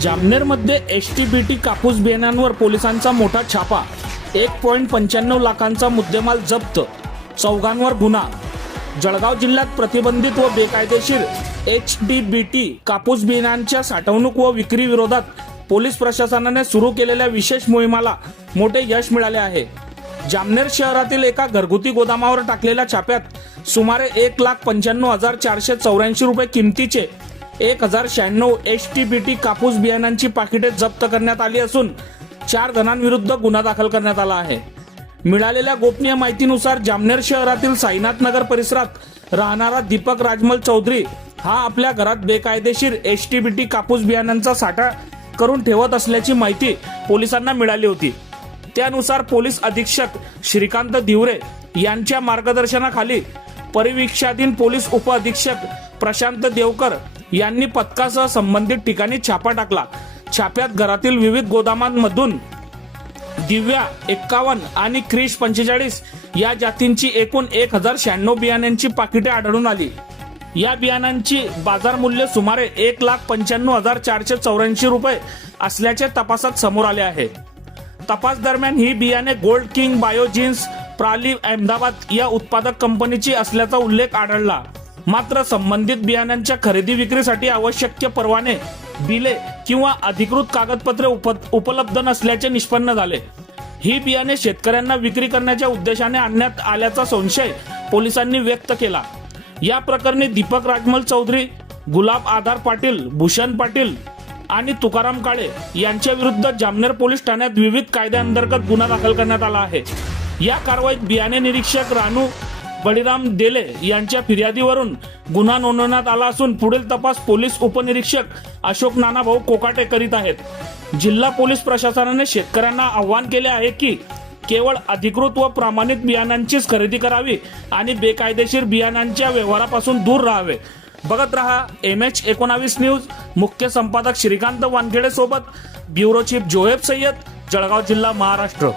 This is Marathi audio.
जामनेरमध्ये एचटीबीटी कापूस बियाण्यांवर पोलिसांचा मोठा छापा. 1.95 लाखांचा मुद्देमाल जप्त, चौघांवर गुन्हा. जळगाव जिल्ह्यात प्रतिबंधित व बेकायदेशीर एचटीबीटी कापूस बियाण्यांच्या साठवणूक व विक्री विरोधात पोलीस प्रशासनाने सुरू केलेल्या विशेष मोहिमेला मोठे यश मिळाले आहे. जामनेर शहरातील एका घरगुती गोदामावर टाकलेल्या छाप्यात सुमारे 1,95,484 रुपये किमतीचे 1,096 एचटीबीटी कापूस बियाण्यांची पाकिटे जप्त करण्यात आली असून 4 जणांविरुद्ध गुन्हा दाखल करण्यात आला आहे. मिळालेल्या गोपनीय माहितीनुसार जामनेर शहरातील साईनाथ नगर परिसरात राहणारा दीपक राजमल चौधरी हा आपल्या घरात बेकायदेशीर एचटीबीटी कापूस बियाण्यांचा साठा करून ठेवत असल्याची माहिती पोलिसांना मिळाली होती. त्यानुसार पोलीस अधीक्षक श्रीकांत दिवरे यांच्या मार्गदर्शनाखाली परिवीक्षाधीन पोलीस उप अधीक्षक प्रशांत देवकर यांनी पथकासह संबंधित ठिकाणी छापा टाकला. छाप्यात घरातील विविध गोदामांमधून दिव्या 51 आणि क्रिश 45 या जातींची एकूण 1,096 बियाण्यांची पाकिटे आढळून आली. या बियाण्यांची बाजार मूल्य सुमारे 1,95,484 रुपये असल्याचे तपासात समोर आले आहे. तपास दरम्यान ही बियाणे गोल्ड किंग बायोजिन्स प्राली अहमदाबाद या उत्पादक कंपनीची असल्याचा उल्लेख आढळला. मात्र संबंधित बियाण्यांच्या खरेदी विक्रीसाठी आवश्यक परवाने, बिले किंवा अधिकृत कागदपत्रे उपलब्ध नसल्याचे निष्पन्न झाले. ही बियाणे शेतकऱ्यांना विक्री करण्याच्या उद्देशाने आणण्यात आल्याचा संशय पोलिसांनी व्यक्त केला. या प्रकरणी दीपक राजमल चौधरी, गुलाब आधार पाटील, भूषण पाटील आणि तुकाराम काळे यांच्या विरुद्ध जामनेर पोलीस ठाण्यात विविध कायद्याअंतर्गत गुन्हा दाखल करण्यात आला आहे. या कारवाईत बियाणे निरीक्षक रानू बळीराम देले यांच्या फिर्यादीवरून गुन्हा नोंदवण्यात आला असून पुढील तपास पोलीस उपनिरीक्षक अशोक नानाभाऊ कोकाटे करीत आहेत. जिल्हा पोलीस प्रशासनाने शेतकऱ्यांना आवाहन केले आहे की केवळ अधिकृत व प्रमाणित बियाण्यांचीच खरेदी करावी आणि बेकायदेशीर बियाण्यांच्या व्यवहारापासून दूर राहावे. बघत रहा MH19 न्यूज. मुख्य संपादक श्रीकांत वानखेडे सोबत ब्युरो चीफ जोहेब सय्यद, जळगाव जिल्हा, महाराष्ट्र.